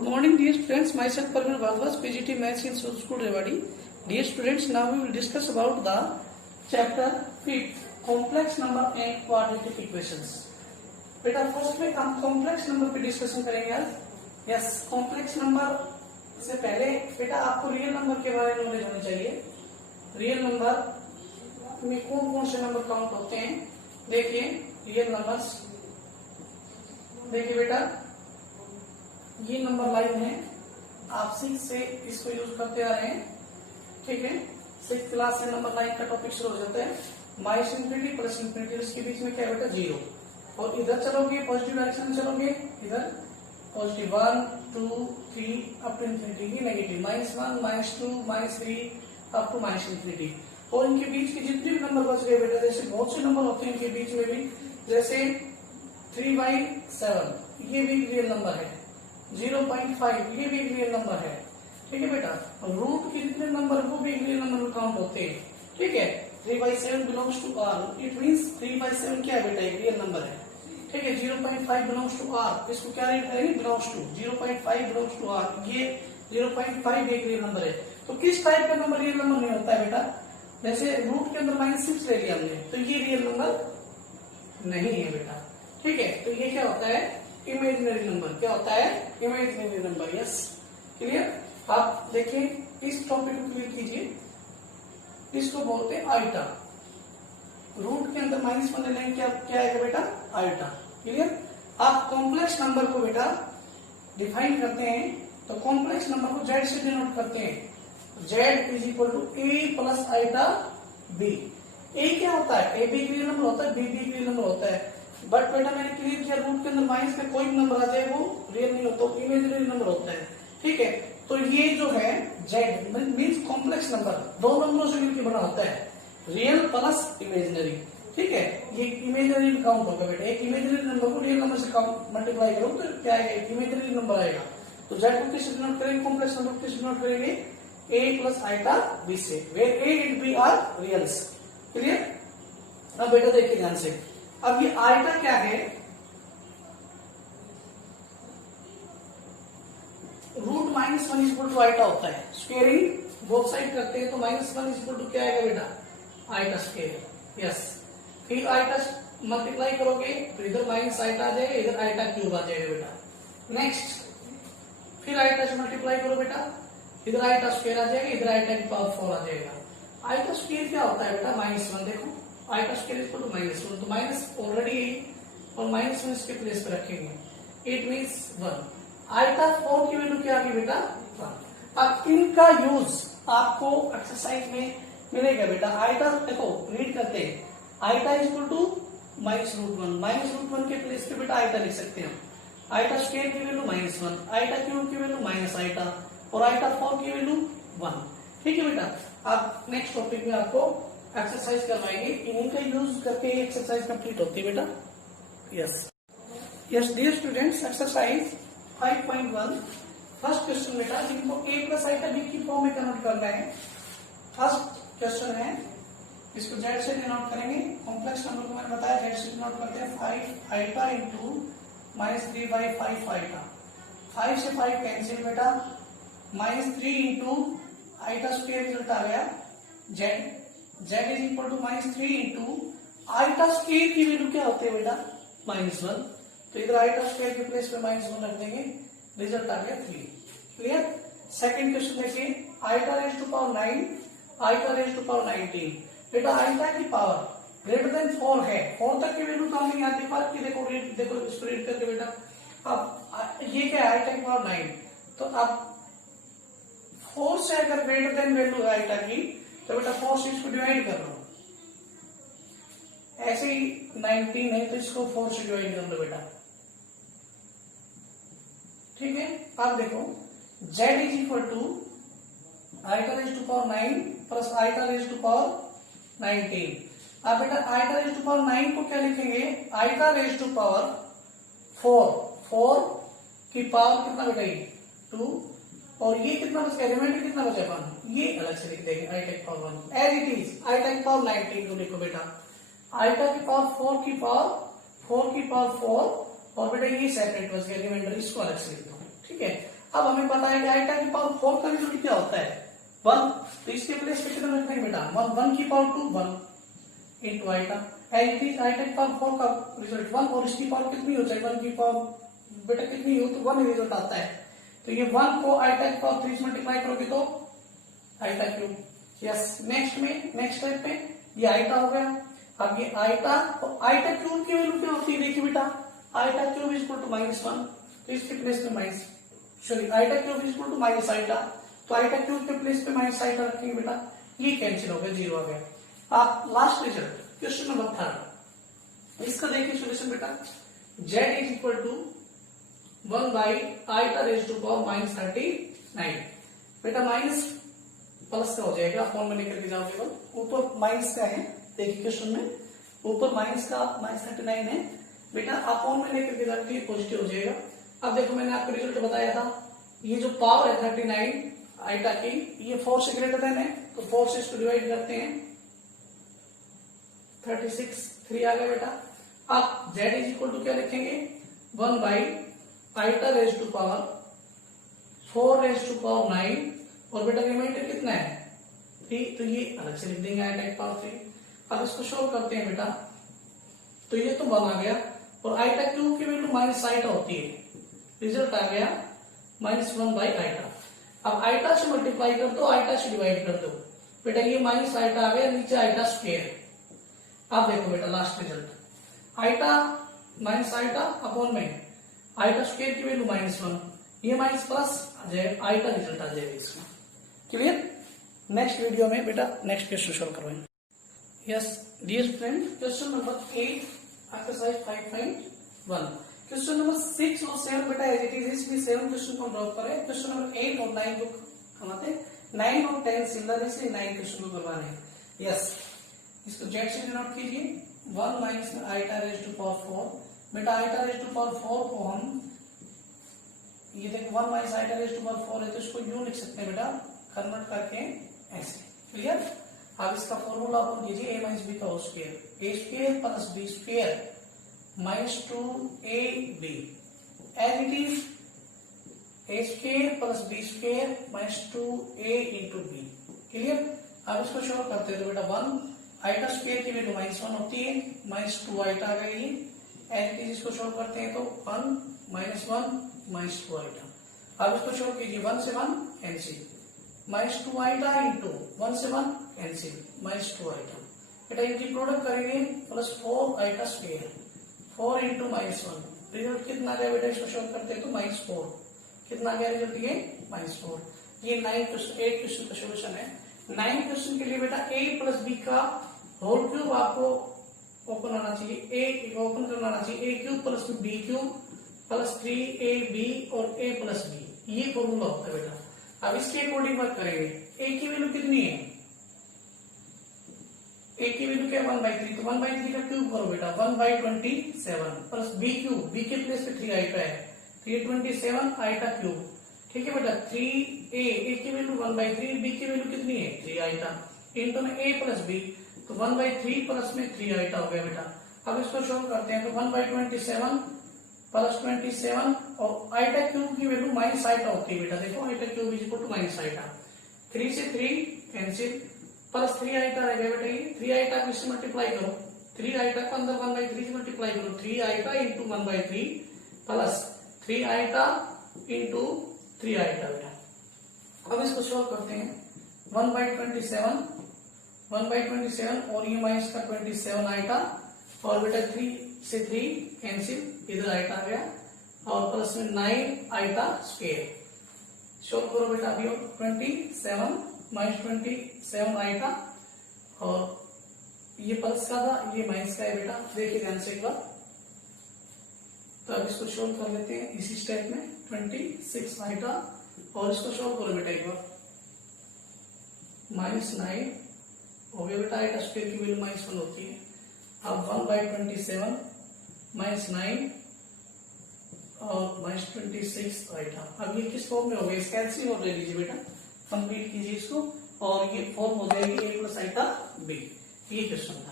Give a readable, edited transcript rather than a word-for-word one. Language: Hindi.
Good morning, dear students. Myself Parveen Bhagwas, PGT Maths in School Rewari. Dear students, now we will discuss about the chapter 5, complex number and quadratic equations. बेटा फर्स्ट में हम कॉम्प्लेक्स नंबर पे डिस्कशन करेंगे आज. यस, कॉम्प्लेक्स नंबर से पहले बेटा आपको रियल नंबर के बारे में नॉलेज होनी चाहिए. रियल नंबर में कौन कौन से नंबर काउंट होते हैं. देखिए रियल नंबर्स, देखिए बेटा ये नंबर लाइन है. आप 6 से इसको यूज करते आ रहे हैं. ठीक है, 6th क्लास से नंबर लाइन का टॉपिक शुरू हो जाता है. माइनस इंफिनिटी प्लस इंफिनिटी, उसके बीच में क्या है बेटा 0. और इधर चलोगे पॉजिटिव डायरेक्शन में चलोगे, इधर पॉजिटिव 1 2 3 अप टू इंफिनिटी. ये negative -1 -2 -3 up to minus infinity. और इनके बीच के जितने भी नंबर बच गए बेटा, जैसे बहुत से नंबर होते हैं इनके बीच में भी, जैसे 3/7 ये भी रियल नंबर है. 0.5 ये भी एक रियल नंबर है. ठीक है बेटा, रूट के जितने नंबर वो भी एक रियल नंबर में काउंट होते हैं. ठीक है, 3/7 belongs to R. It means 3/7 क्या है बेटा, एक रियल नंबर है. ठीक है, 0.5 बिलोंग्स टू आर. इसको क्या रीड करेंगे, belongs to. 0.5 belongs to R. ये 0.5 एक रियल नंबर है. तो किस टाइप का नंबर रियल नंबर नहीं होता है बेटा, जैसे रूट के अंदर -6 ले लिया हमने, तो ये रियल नंबर नहीं है बेटा. ठीक है, तो ये क्या होता है, इमेजिनरी नंबर. क्या होता है, इमेजिनरी नंबर. Yes, clear. आप देखिए इस टॉपिक को क्लियर कीजिए. इसको बोलते हैं आइटा. रूट के अंदर -1 ले लेंगे, क्या आएगा बेटा, आइटा. क्लियर. आप कॉम्प्लेक्स नंबर को बेटा डिफाइन करते हैं, तो कॉम्प्लेक्स नंबर को जेड से डिनोट करते हैं. Z is equal to A plus iota B. A क्या होता है, ए भी रियल नंबर होता है, बी भी रियल नंबर होता है. बट बेटा मैंने क्लियर किया, रूट के अंदर माइनस में कोई भी नंबर आ जाए वो रियल नहीं होता, इमेजिनरी नंबर होता है. ठीक है, तो ये जो है जेड मीन्स कॉम्प्लेक्स नंबर, दो नंबरों से मिलकर बना होता है, रियल प्लस इमेजिनरी. ठीक है, ये इमेजिनरी काउंट होगा बेटा. एक इमेजिनरी नंबर को रियल नंबर से काउंट मल्टीप्लाई करो तो क्या आएगा, इमेजिनरी नंबर आएगा. तो जेड को किससे डिनोट करेंगे, कॉम्प्लेक्स नंबर को किससे डिनोट करेंगे, ए प्लस आइटा बी से, where A and B are reals. Clear. अब बेटा देखिए ध्यान से, अब ये आइटा क्या है, रूट -1 इक्वल टू आइटा होता है. स्क्वेयरिंग बोथ साइड करते हैं तो -1 इक्वल टू क्या आएगा बेटा, आइटा स्क्वेयर. यस, फिर आइटा मल्टीप्लाई करोगे तो इधर माइनस आइटा आ जाएगा, इधर आइटा क्यूब आ जाएगा बेटा. नेक्स्ट फिर आइटा से मल्टीप्लाई करो बेटा, इधर आइटा स्क्वेयर आ जाएगा, इधर आइटा की पावर 4 आ जाएगा. आइटा स्क्वेयर क्या होता है बेटा, -1. देखो आइटा स्क्वेयर इक्वल टू -1, तो माइनस ऑलरेडी और -1 इसके प्लेस पे रखेंगे. It means 1. आइटा 4 की वैल्यू क्या आ गई बेटा, 1. अब इनका यूज आपको एक्सरसाइज में मिलेगा बेटा. आइटा देखो रीड करते हैं, आइटा इक्वल टू -√1. -√1 के प्लेस पे बेटा आइटा लिख सकते हैं. आइटा स्क्वेयर की वैल्यू -1, आइटा क्यूब की वैल्यू माइनस आइटा, और आइटा 4 की वैल्यू 1. ठीक है बेटा, आप नेक्स्ट टॉपिक में आपको एक्सरसाइज करवाएंगे, इनका यूज करके एक्सरसाइज कंप्लीट होती है बेटा. Yes yes dear students, exercise 5.1 first question बेटा, जिनको a प्लस आइटा बी की फॉर्म में कन्वर्ट करना है. फर्स्ट क्वेश्चन है, इसको जेड से डिनोट करेंगे. कॉम्प्लेक्स नंबर को मैंने बताया जेड से डिनोट करते हैं. 5 आइटा इंटू -3/5 आइटा. 5 से 5 कैंसिल बेटा, -3 इंटू आइटा स्क्वेयर रिजल्ट आ गया Z. Z is equal to -3 into iota square की वैल्यू क्या होती है बेटा, -1. तो इधर आइटा स्क्वायर के प्लेस पे -1 रख देंगे, रिजल्ट आ गया 3. क्लियर. सेकंड क्वेश्चन देखिए, iota raise to power 9, iota raise to power 19. बेटा आइटा की पावर ग्रेटर देन 4 है, 4 तक की वैल्यू काउंटिंग आती है. देखो इसको रीड करके बेटा, अब ये क्या है, आइटा की पावर 9, तो अब 4 से अगर ग्रेटर देन वैल्यू है आइटा की, तो बेटा 4 से इसको डिवाइड कर लो. ऐसे ही 19 है तो इसको 4 से डिवाइड कर लो बेटा. ठीक है, अब देखो z is equal to iota raise to power 9 plus iota raise to power 19. अब बेटा आइटा रेज टू पावर 9 को क्या लिखेंगे, आइटा रेज टू पावर 4 की पावर कितना बेटा, 2. और ये कितना बच गया, रिमाइंडर कितना बचा, 1. ये अलग से लिख देंगे आइटा की power 1 as it is. Iota की पावर 19 को लिखो बेटा, आइटा की पावर 4 की पावर 4 और बेटा ये सेपरेट बच गया, रिमाइंडर इसको अलग से लिख दो. ठीक है, अब हमें पता है कि आइटा की पावर 4 का रिजल्ट क्या होता है 1, तो इसके प्लेस पे कितना रखेंगे बेटा 1 की power 2 1 into iota. As it iota की पावर 4 का रिजल्ट 1 और इसकी पावर कितनी हो जाए 1 की पावर बेटा कितनी हो तो 1 रिजल्ट आता है। तो ये 1 को आइटा की पावर 3 से मल्टीप्लाई करोगे तो iota cube. Yes next step पे ये आइटा हो गया। अब ये आइटा और आइटा क्यूब की वैल्यू क्या होती है देखिए बेटा iota cube is equal to -1, तो इसके प्लेस पे minus sorry iota cube is equal to minus iota, तो आइटा क्यूब के प्लेस पे माइनस आइटा रखेंगे बेटा, ये कैंसिल हो गया 0 आ गया। आप लास्ट रिजल्ट क्वेश्चन नंबर 3 इसका देखिए सोल्यूशन बेटा z is equal to 1 by iota raise to power -39 बेटा माइनस प्लस का हो जाएगा अपॉन में लेकर के जाओगे ऊपर माइनस का है देखिए क्वेश्चन में ऊपर माइनस का -39 है बेटा अपॉन में लेकर के जाके पॉजिटिव हो जाएगा। अब देखो मैंने आपको रिजल्ट बताया था ये जो पावर है 39 आइटा की ये 4 से ग्रेटर देन है तो 4 से इसको डिवाइड करते हैं 36 3 आ गया बेटा। अब z इज इक्वल टू क्या लिखेंगे 1 by iota raise to power 4 raise to power 9 और बेटा रिमाइंडर कितना है 3 तो ये अलग से लिख देंगे आइटा की पावर 3। अब इसको सोल्व करते हैं बेटा तो ये तो 1 आ गया और आइटा क्यूब की वैल्यू माइनस आइटा होती है रिजल्ट आ गया -1 बाई आइटा। अब आइटा से मल्टीप्लाई कर दो आइटा से डिवाइड कर दो बेटा ये माइनस आइटा आ गया नीचे आइटा स्क्वायर। अब देखो बेटा last result iota minus iota upon में आइटा स्क्वायर की वैल्यू -1 ये माइनस प्लस आ जाए आइटा रिजल्ट आ जाएगा इसका। क्लियर। नेक्स्ट वीडियो में बेटा नेक्स्ट क्वेश्चन सॉल्व करवाएंगे। Yes dear friend question number 8 exercise 5.1 question number 6 और 7 बेटा एज इट इज इसलिए 7 क्वेश्चन को ड्रॉप करें। क्वेश्चन नंबर 8 और 9 को करवाते 9 और 10 सिमिलर इसलिए 9 क्वेश्चन को करवाने हैं। यस इसको जेड से डिनोट कीजिए 1 माइनस में आइटा रेज टू पावर 4 बेटा आइटा रेज टू पावर 4 को हम ये देखो 1 minus iota raise to power 4 है तो इसको यूं लिख सकते हैं बेटा कन्वर्ट करके ऐसे। क्लियर। अब इसका फॉर्मूला अपन कीजिए a माइनस बी का whole square a square plus b square -2ab as it is a square plus b square -2a into b। Clear. अब इसको शो करते हैं तो बेटा 1 आइटा स्क्वायर की वैल्यू -1 होती है -2 आइटा आ गई एज इट इज इसको शो करते हैं तो 1 -1 -2 आइटा। अब इसको शो कीजिए 1 से 1 कैंसिल -2 आइटा इंटू 1 से 1 कैंसिल -2 आइटा बेटा इनकी प्रोडक्ट करेंगे +4 आइटा स्क्वायर 4 इंटू -1 रिजल्ट कितना आ गया बेटा इसको शो करते हैं तो -4 कितना गया रिजल्ट ये -4। ये 8 क्वेश्चन का सोल्यूशन है। 9 क्वेश्चन के लिए बेटा a प्लस b का होल क्यूब आपको ओपन आना चाहिए a ओपन करना आना चाहिए a cube plus b cube plus 3ab और a प्लस b ये फॉर्मूला होता है बेटा। अब इसके अकॉर्डिंग वर्क करेंगे a की वैल्यू कितनी है a की वैल्यू क्या 1/3 तो 1/3 का क्यूब करो बेटा 1/27 प्लस b क्यूब b के प्लेस पे 3 आइटा है 327 आइटा क्यूब। ठीक है बेटा 3a की वैल्यू 1/3 b की वैल्यू कितनी है 3 आइटा इंटू में a प्लस b तो 1/3 प्लस में 3 आइटा हो गया बेटा। अब इसको सॉल्व करते हैं तो 1/27 प्लस 27 और आइटा क्यूब की वैल्यू माइनस आइटा होती है बेटा देखो iota cube is equal to minus iota 3 से 3 कैंसिल प्लस 3 आइटा रह गया बेटा ये 3 आइटा को इससे मल्टीप्लाई करो 3 आइटा को अंदर 1/3 से मल्टीप्लाई करो 3 iota into 1/3 plus 3 iota into 3 iota बेटा। अब इसको सॉल्व करते हैं 1/27 और ये माइनस का 27 आइटा और बेटा 3 से 3 कैंसिल इधर आइटा आ गया और प्लस में 9 आइटा स्क्वायर सॉल्व करो बेटा अभी 27 -27 आइटा और ये प्लस का था ये माइनस का है बेटा देखिए ध्यान से एक बार। तो अब इसको सॉल्व कर लेते हैं इसी स्टेप में 26 आइटा और इसको सॉल्व करो बेटा एक बार -9 हो गया बेटा आइटा स्क्वायर की वैल्यू -1 होती है। अब 1/27 -9 और -26 आइटा। अब ये किस फॉर्म में हो गया इसका एलसीएम ले लीजिए बेटा कंप्लीट कीजिए इसको और ये फॉर्म हो जाएगी a प्लस आइटा b। ये क्वेश्चन था।